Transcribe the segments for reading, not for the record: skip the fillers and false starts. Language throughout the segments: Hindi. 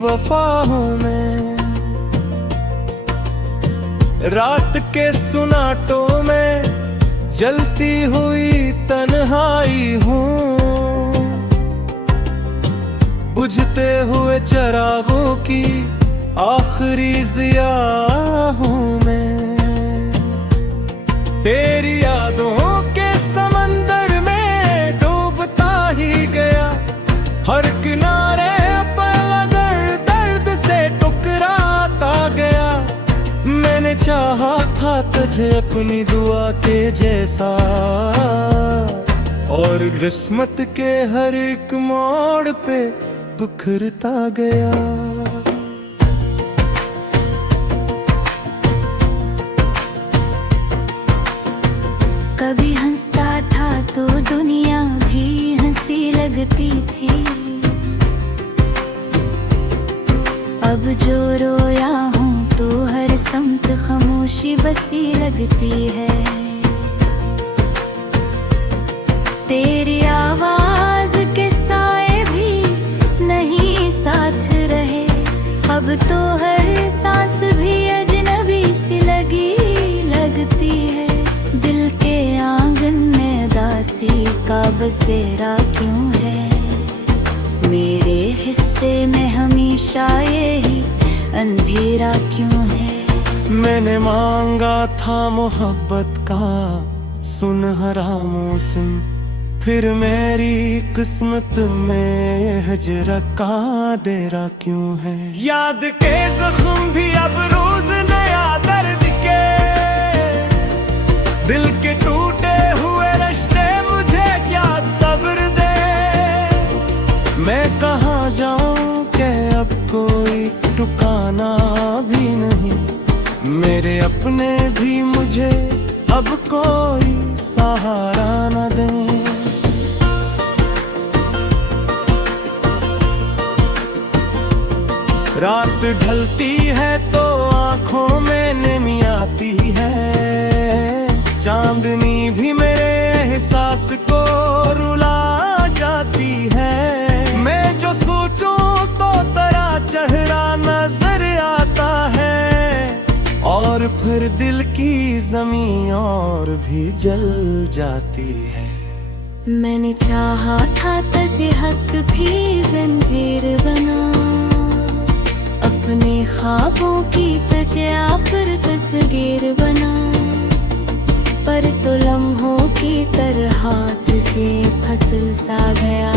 वफाओं में रात के सुनाटों में जलती हुई तन्हाई हूँ, बुझते हुए चिरागों की आखिरी ज़िया हूँ मैं। तेरी यादों के समंदर में डूबता ही गया, हर किनारे मैंने चाहा था तुझे अपनी दुआ के जैसा, और किस्मत के हर एक मोड़ पे बिखरता गया। कभी हंसता था तो दुनिया भी हंसी लगती थी, अब जो रोया हूँ तो हर समत खामोशी बसी लगती है। तेरी आवाज के साए भी नहीं साथ रहे, अब तो हर सांस भी अजनबी सी लगती है। दिल के आंगन में दासी का बसेरा क्यों है, मेरे हिस्से में हमेशा यही अंधेरा क्यों है। मैंने मांगा था मोहब्बत का सुनहरा मौसम, फिर मेरी किस्मत में हिजरत का देरा क्यों है। याद के जख्म भी अब रोज नया दर्द के, दिल के टूटे हुए रिश्ते मुझे क्या सब्र दे। मैं कहाँ जाऊं के अब कोई ठिकाना भी नहीं, मेरे अपने भी मुझे अब कोई सहारा न दे। रात ढलती है तो आंखों में नमी आती है, चांदनी भी मेरे एहसास को रुला जाती है। मैं जो सोचूं तो तेरा चेहरा नजर आता है, और फिर दिल की ज़मीं और भी जल जाती है। मैंने चाहा था तुझे हक भी जंजीर बना, अपने ख्वाबों की तुझे आखिर तस्वीर बना, पर तो लम्हों की तरह हाथ से फसल सा गया।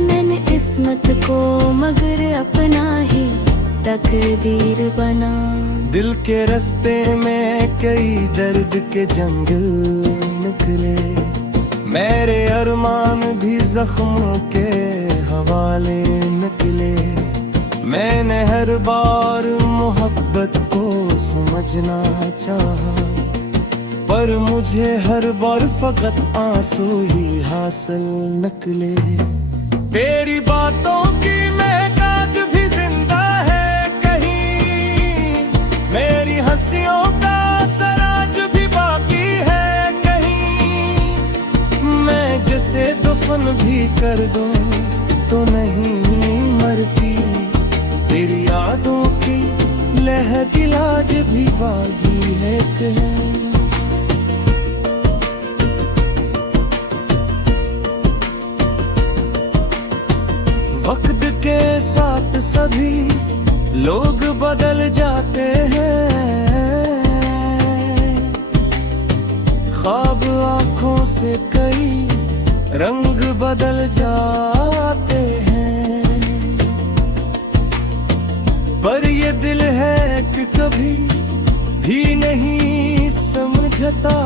मैंने किस्मत को मगर अपना ही तकदीर बना। दिल के रास्ते में कई दर्द के जंगल निकले, मेरे अरमान भी जख्मों के हवाले निकले। मैंने हर बार मोहब्बत को समझना चाहा, पर मुझे हर बार फकत आंसू ही हासिल निकले। तेरी बातों की महक आज भी जिंदा है कहीं, मेरी हंसियों का असर आज भी बाकी है कहीं। मैं जिसे दफन भी कर दूं तो नहीं मरती, तेरी यादों की लहर आज भी बागी है कहीं। वक्त के साथ सभी लोग बदल जाते हैं, ख्वाब आँखों से कई रंग बदल जाते हैं, पर ये दिल है कि कभी भी नहीं समझता,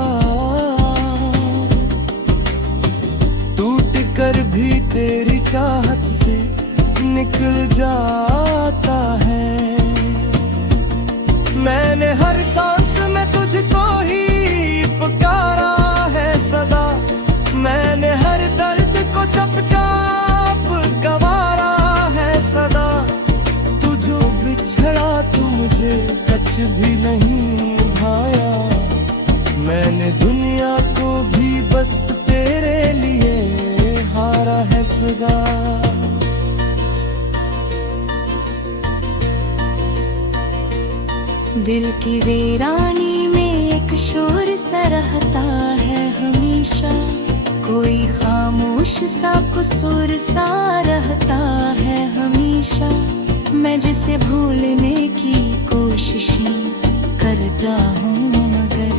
टूट कर भी तेरी चाहत से निकल जाता है। मैंने हर सांस में तुझको ही पुकारा है सदा, मैंने हर दर्द को चुपचाप गवारा है सदा। तू जो बिछड़ा तू मुझे कच भी नहीं भाया, मैंने दुनिया को भी बस तेरे लिए हारा है सदा। दिल की वीरानी में एक शोर सा रहता है हमेशा, कोई खामोश सा कसूर सा रहता है हमेशा। मैं जिसे भूलने की कोशिशें करता हूँ, मगर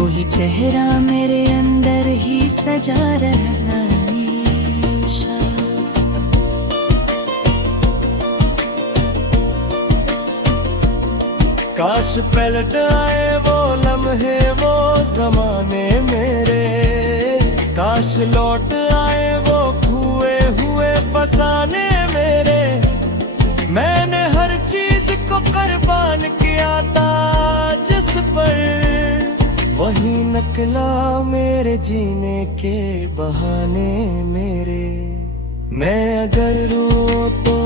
वही चेहरा मेरे अंदर ही सजा रहना हमेशा। काश पलट आए वो लम्हे वो जमाने मेरे, काश लौट आए वो खोए हुए फसाने मेरे। मैंने हर चीज को कुर्बान किया था जिस पर, वही नकला मेरे जीने के बहाने मेरे। मैं अगर रो तो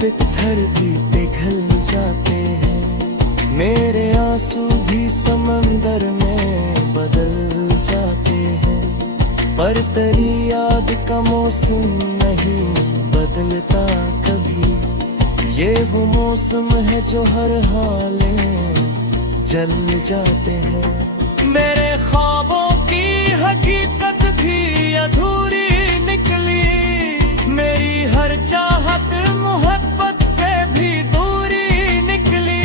पत्थर भी पिघल जाते हैं, मेरे आंसू भी समंदर में बदल जाते हैं। पर तेरी याद का मौसम नहीं बदलता कभी, ये वो मौसम है जो हर हाल में जल जाते हैं। मेरे ख्वाबों की हकीकत भी अधूरी निकली, मेरी हर चाहत मोहब्बत से भी दूरी निकली।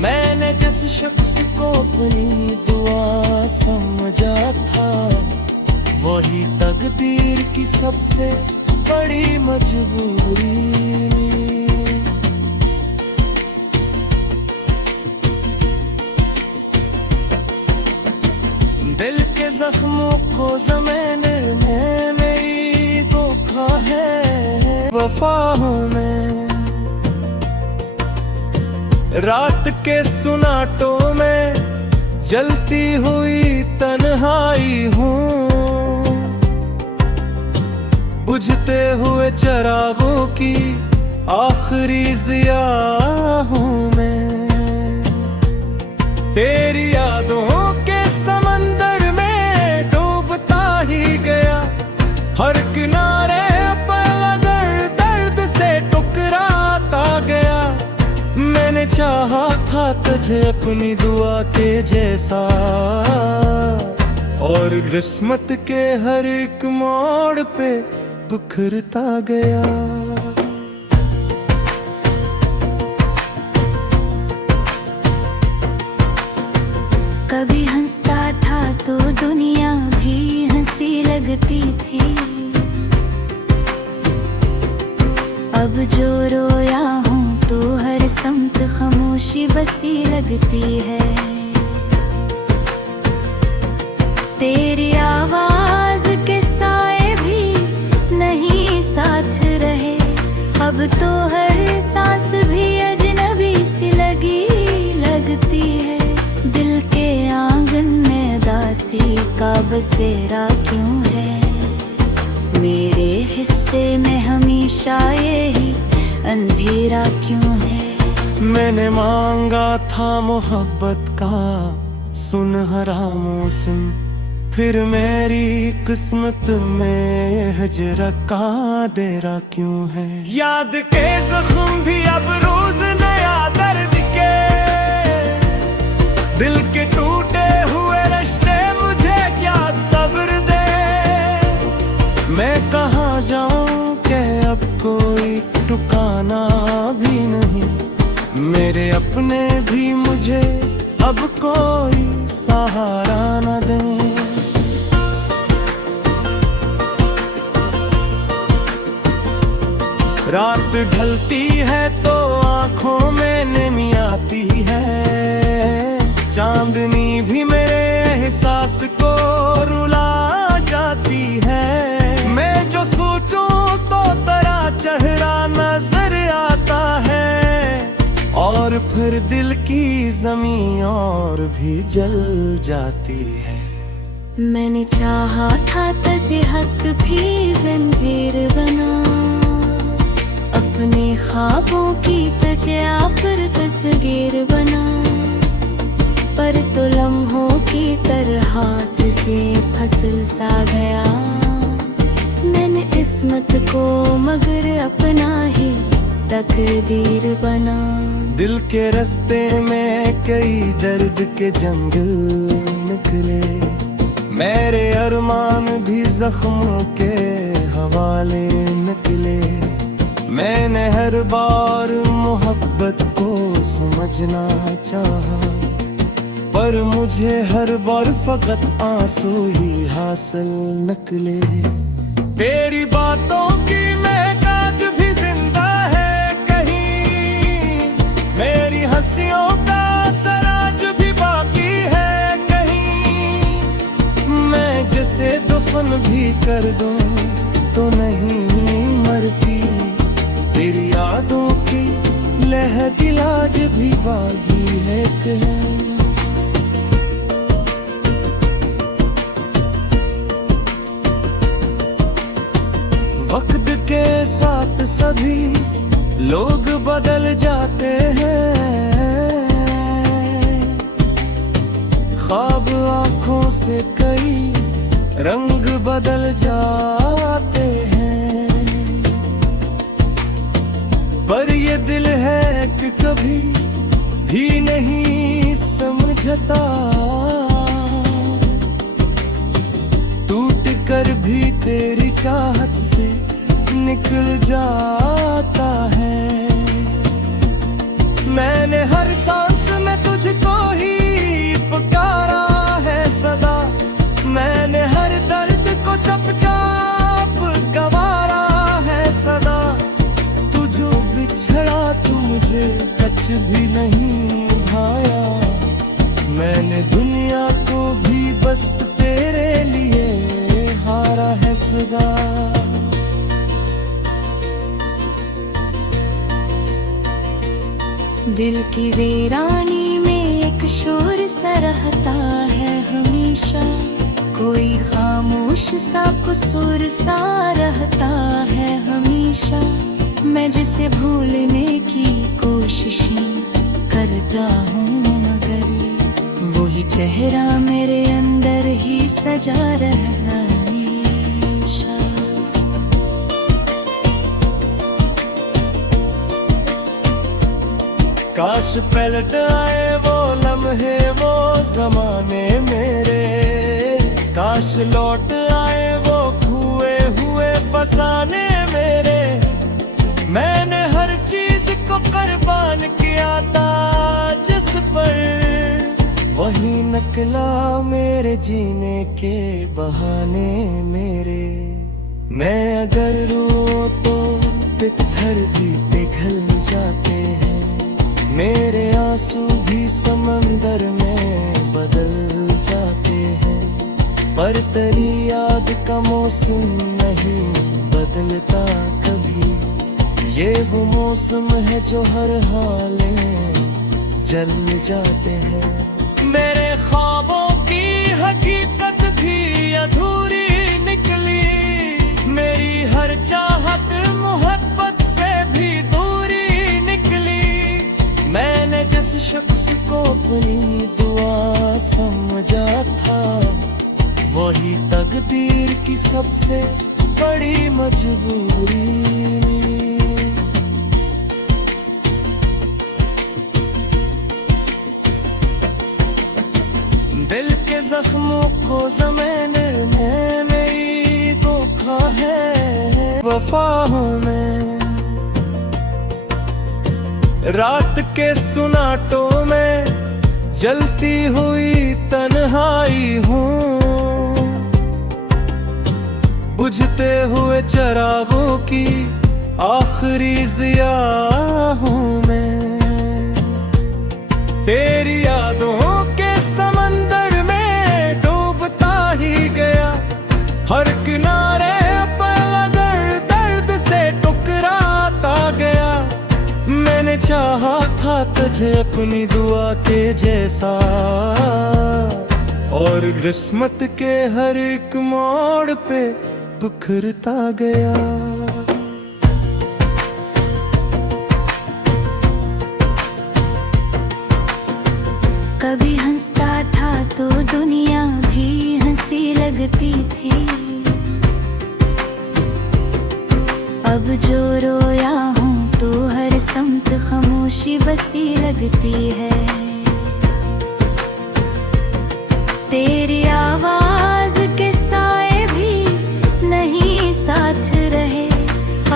मैंने जिस शख्स को अपनी दुआ समझा था, वही तकदीर की सबसे बड़ी मजबूरी। दिल के जख्मों को ज़मीन में मेरी धोखा है वफाओं में। रात के सुनाटों में जलती हुई तन्हाई हूँ, बुझते हुए चिरागों की आखिरी ज़िया हूँ मैं। तेरी यादों के समंदर में डूबता ही गया, हर किनारे पर दर्द दर्द से टुकराता गया। मैंने चाहा था तुझे अपनी दुआ के जैसा, और किस्मत के हर एक मोड़ पे बिखरता गया। कभी हंसता था तो दुनिया भी हंसी लगती थी, अब जो रोया हूँ तो हर समत खामोशी बसी लगती है। तेरी आवाज के साए भी नहीं साथ रहे, अब तो हर सांस भी अजनबी सी लगती है। दिल के आंगन में दासी का बसेरा क्यों है, मेरे हिस्से में हमेशा यही अंधेरा क्यों है। मैंने मांगा था मोहब्बत का सुनहरा मौसम, फिर मेरी किस्मत में हिजर का देरा क्यों है। याद के जख्म भी अब रोज नया दर्द के, दिल के टूटे हुए रिश्ते मुझे क्या सब्र दे। मैं कहाँ जाऊं कि अब कोई ठिकाना भी नहीं, मेरे अपने भी मुझे अब कोई सहारा न दे। रात ढलती है तो आंखों में नमी आती है, चांदनी भी मेरे एहसास को रुला जाती है। मैं जो सोचूं तो तेरा चेहरा नजर आता है, और फिर दिल की ज़मीं और भी जल जाती है। मैंने चाहा था तुझे हक भी जंजीर बना, अपने ख्वाबों की तुझे आखिर तस्वीर बना, पर तो लम्हों की तरह हाथ से फसल सा गया। मैंने किस्मत को मगर अपना ही तकदीर बना। दिल के रास्ते में कई दर्द के जंगल निकले, मेरे अरमान भी जख्मों के हवाले निकले। मैंने हर बार मोहब्बत को समझना चाहा, पर मुझे हर बार फकत आंसू ही हासिल निकले। तेरी बातों की महकाज भी जिंदा है कहीं, मेरी हंसियों का सराज भी बाकी है कहीं। मैं जिसे दफन भी कर दूं तो नहीं मरती, तेरी यादों की लह दिल आज भी बागी है कहीं। वक्त के साथ सभी लोग बदल जाते हैं, ख्वाब आंखों से कई रंग बदल जाते हैं। पर ये दिल है कि कभी भी नहीं समझता, टूट कर भी तेरी चाहत से निकल जाता है। मैंने हर सांस में तुझको ही पुकारा है सदा, मैंने हर दर्द को चुपचाप गवारा है सदा। तू जो बिछड़ा तू मुझे कुछ भी नहीं भाया, मैंने दुनिया को भी बस तेरे लिए हारा है सदा। दिल की वीरानी में एक शोर सा रहता है हमेशा, कोई खामोश सा कसूर सा रहता है हमेशा। मैं जिसे भूलने की कोशिशें करता हूँ, मगर वही चेहरा मेरे अंदर ही सजा रहना हमेशा। काश पलट आए वो लम्हे वो जमाने मेरे, काश लौट आए वो खोए हुए फसाने मेरे। मैंने हर चीज को कुर्बान किया था जिस पर, वही निकला मेरे जीने के बहाने मेरे। मैं अगर रो तो पत्थर भी पिघल जाते हैं, मेरे आंसू भी समंदर में बदल जाते हैं। पर तेरी याद का मौसम नहीं बदलता कभी, ये वो मौसम है जो हर हाल में जल जाते हैं। मेरे ख्वाबों की हकीकत भी अधूरी निकली, मेरी हर चाहत मोहब्बत से भी दूरी निकली। मैंने जिस शख्स को अपनी दुआ समझा था, वही तकदीर की सबसे बड़ी मजबूरी। दिल के जख्मों को ज़मींदर में मेरी धोखा है वफाओं में। रात के सुनाटों में जलती हुई तन्हाई हूँ, बुझते हुए चिरागों की आखिरी ज़िया हूँ मैं। तेरी यादों के समंदर में डूबता ही गया, हर किनारे पर दर्द से टुकराता गया। मैंने चाहा था तुझे अपनी दुआ के जैसा, और किस्मत के हर एक मोड़ पे बिखरता गया। कभी हंसता था तो दुनिया भी हंसी लगती थी, अब जो रोया हूँ तो हर रात खामोशी बसी लगती है। तेरी आवाज के साए भी नहीं साथ रहे,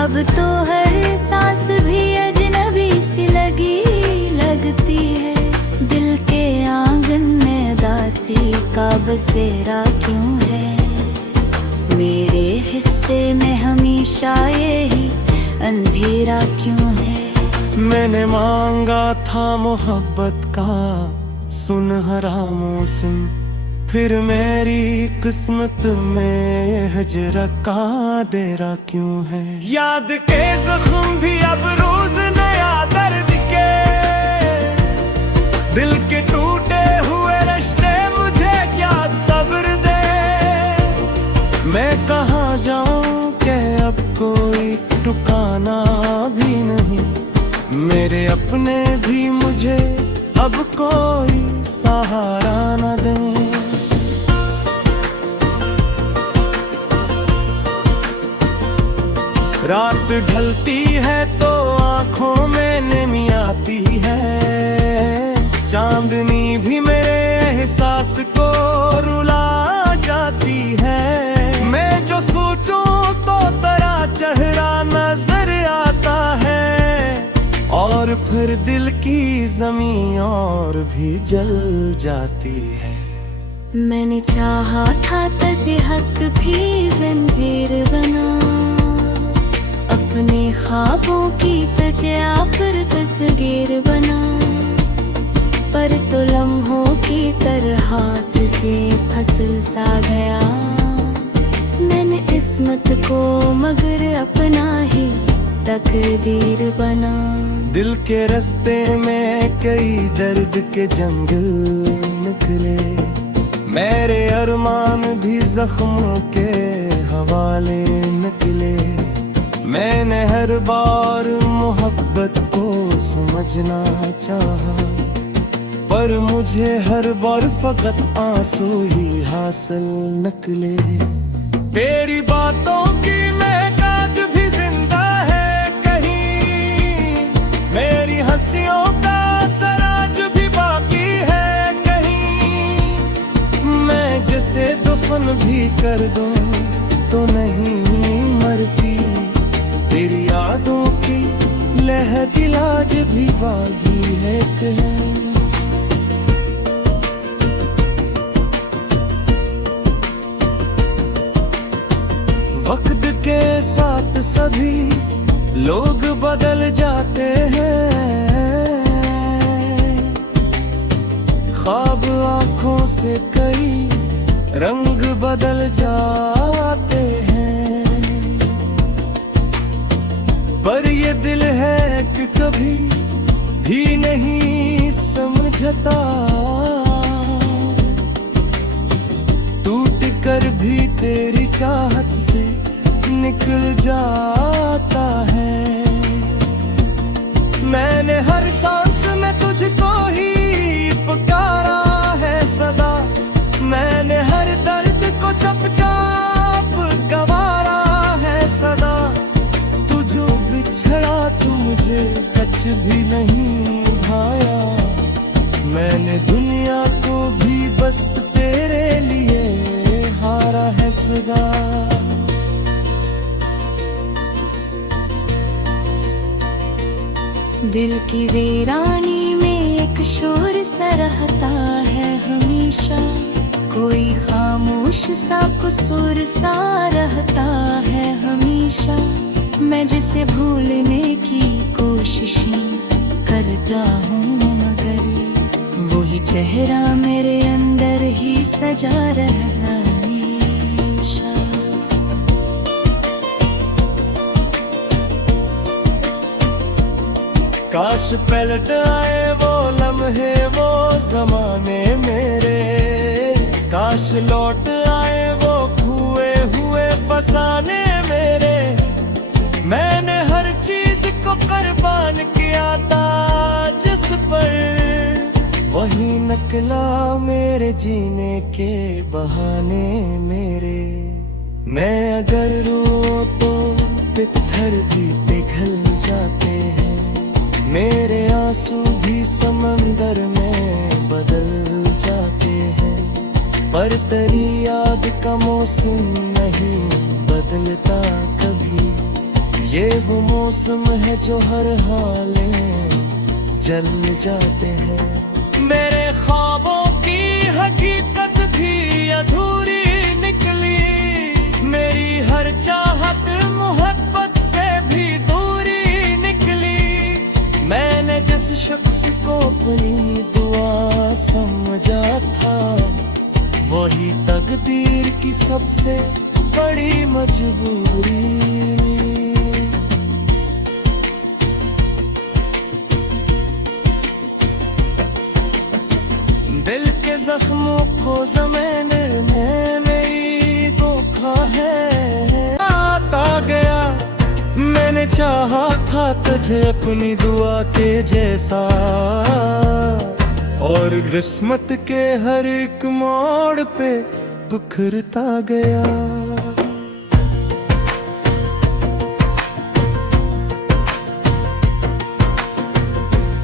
अब तो हर सांस भी अजनबी सी लगती है। दिल के आंगन में उदासी का बसेरा क्यों है, मेरे हिस्से में हमेशा यही अंधेरा क्यों है। मैंने मांगा था मोहब्बत का सुनहरा मौसम, फिर मेरी किस्मत में हजरा का देरा क्यों है। याद के जख्म भी अब रोज नया दर्द के, दिल के टूटे हुए रिश्ते मुझे क्या सब्र दे। मैं कहाँ जाऊं कि अब कोई ठिकाना भी नहीं, मेरे अपने भी मुझे अब कोई सहारा न दे। रात ढलती है तो आंखों में नमी आती है, चांदनी भी मेरे एहसास को रुला जाती है। मैं जो सोचूं तो तेरा चेहरा नजर आता है, और फिर दिल की जमीन और भी जल जाती है। मैंने चाहा था तुझे हक भी जंजीर बना, अपने ख्वाबों की तुझे आखिर तस्वीर बना, पर तो लम्हों की तरह हाथ से फसल सा गया। मैंने किस्मत को मगर अपना ही तकदीर बना। दिल के रास्ते में कई दर्द के जंगल निकले, मेरे अरमान भी जख्मों के हवाले निकले। मैंने हर बार मोहब्बत को समझना चाहा, पर मुझे हर बार फकत आंसू ही हासिल निकले। तेरी बातों की महक आज भी जिंदा है कहीं, मेरी हंसियों का असर आज भी बाकी है कहीं। मैं जिसे दफन भी कर दूं तो नहीं मरती, तेरी यादों की लहर आज भी बागी है कहीं। वक्त के साथ सभी लोग बदल जाते हैं, ख्वाब आंखों से कई रंग बदल जाते हैं, पर ये दिल है कि कभी भी नहीं समझता, टूट कर भी तेरी चाहत से निकल जाता है। मैंने हर सांस में तुझको ही पुकारा है सदा, मैंने हर दर्द को चुपचाप गवारा है सदा। तू जो बिछड़ा तू मुझे कच भी नहीं भाया, मैंने दुनिया को भी बस तेरे लिए हारा है सदा। दिल की वीरानी में एक शोर सा रहता है हमेशा, कोई खामोश सा कसूर सा रहता है हमेशा। मैं जिसे भूलने की कोशिशें करता हूँ, मगर वही चेहरा मेरे अंदर ही सजा रहना हमेशा। काश पलट आए वो लम्हे वो जमाने मेरे, काश लौट आए वो खोए हुए फसाने मेरे। मैंने हर चीज को कुर्बान किया था जिस पर, वही निकला मेरे जीने के बहाने मेरे। मैं अगर रो तो पत्थर भी पिघल जाते हैं, मेरे आंसू भी समंदर में बदल जाते हैं, पर तेरी याद का मौसम नहीं बदलता कभी। ये वो मौसम है जो हर हाल में जल जाते हैं। मेरे ख्वाबों की हकीकत भी अधूरी निकली, मेरी हर चाहत मोहब्बत से भी दूरी निकली। मैंने जिस शख्स को अपनी दुआ समझा था, वही तकदीर की सबसे बड़ी मजबूरी। दिल के जख्मों को ज़माने में मेरी धोखा है आता गया। मैंने चाहा था तुझे अपनी दुआ के जैसा, और किस्मत के हर एक मोड़ पे बिखरता गया।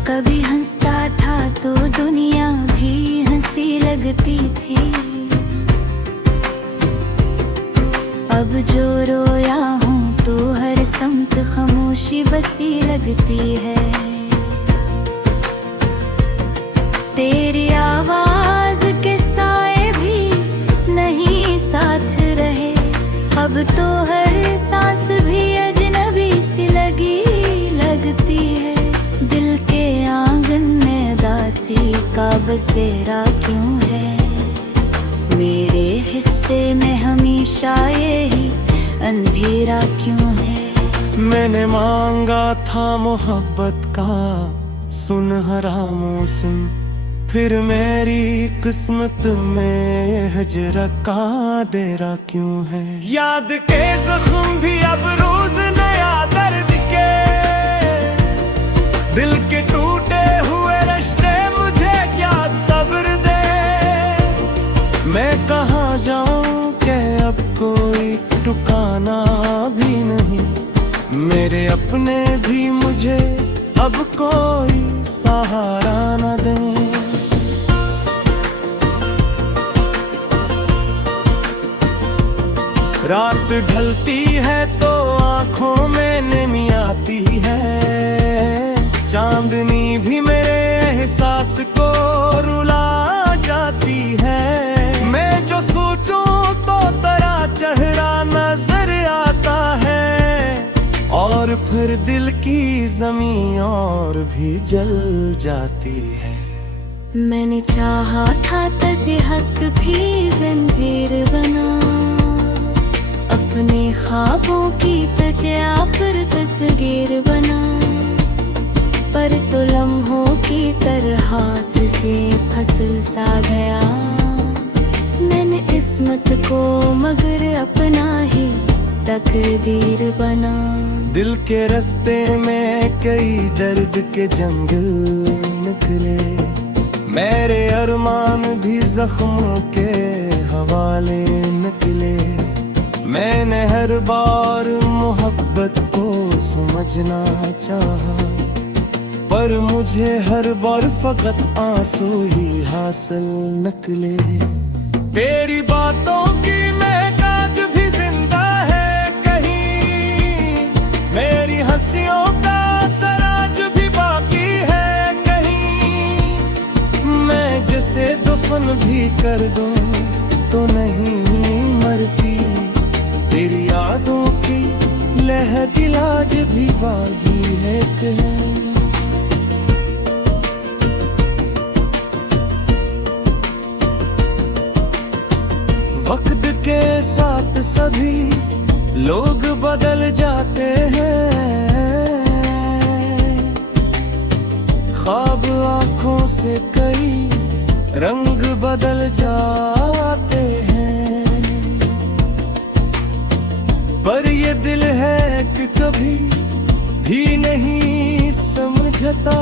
कभी हंसता था तो दुनिया भी हंसी लगती थी, अब जो रोया हूँ तो हर समत खामोशी बसी लगती है। तेरी आवाज के साए भी नहीं साथ रहे, अब तो हर सांस भी अजनबी सी लगती है। दिल के आंगन में दासी का बसेरा क्यों है, मेरे हिस्से में हमेशा यही अंधेरा क्यों है। मैंने मांगा था मोहब्बत का सुनहरा मौसम, फिर मेरी किस्मत में हिजर का डेरा क्यों है। याद के जख्म भी अब रोज नया दर्द के, दिल के टूटे हुए रिश्ते मुझे क्या सब्र दे। मैं कहाँ जाऊं कि अब कोई ठिकाना भी नहीं, मेरे अपने भी मुझे अब कोई सहारा न दे। रात ढलती है तो आंखों में नमी आती है, चांदनी भी मेरे एहसास को रुला जाती है। मैं जो सोचूं तो तेरा चेहरा नजर आता है, और फिर दिल की जमीन और भी जल जाती है। मैंने चाहा था तुझे हक भी जंजीर बना, अपने ख्वाबों की तुझे पर तस्वीर बना, पर तो लम्हों की तरह हाथ से फसल सा गया। मैंने किस्मत को मगर अपना ही तकदीर बना। दिल के रास्ते में कई दर्द के जंगल निकले, मेरे अरमान भी जख्मों के हवाले निकले। मैंने हर बार मोहब्बत को समझना चाहा, पर मुझे हर बार फकत आंसू ही हासिल निकले। तेरी बातों की महक आज भी जिंदा है कहीं, मेरी हंसियों का असर आज भी बाकी है कहीं। मैं जिसे दफन भी कर दूं तो नहीं मरती, तेरी यादों की लहर दिल आज भी बागी है कहीं। वक्त के साथ सभी लोग बदल जाते हैं, ख्वाब आंखों से कई रंग बदल जाते हैं, पर ये दिल है कि कभी भी नहीं समझता।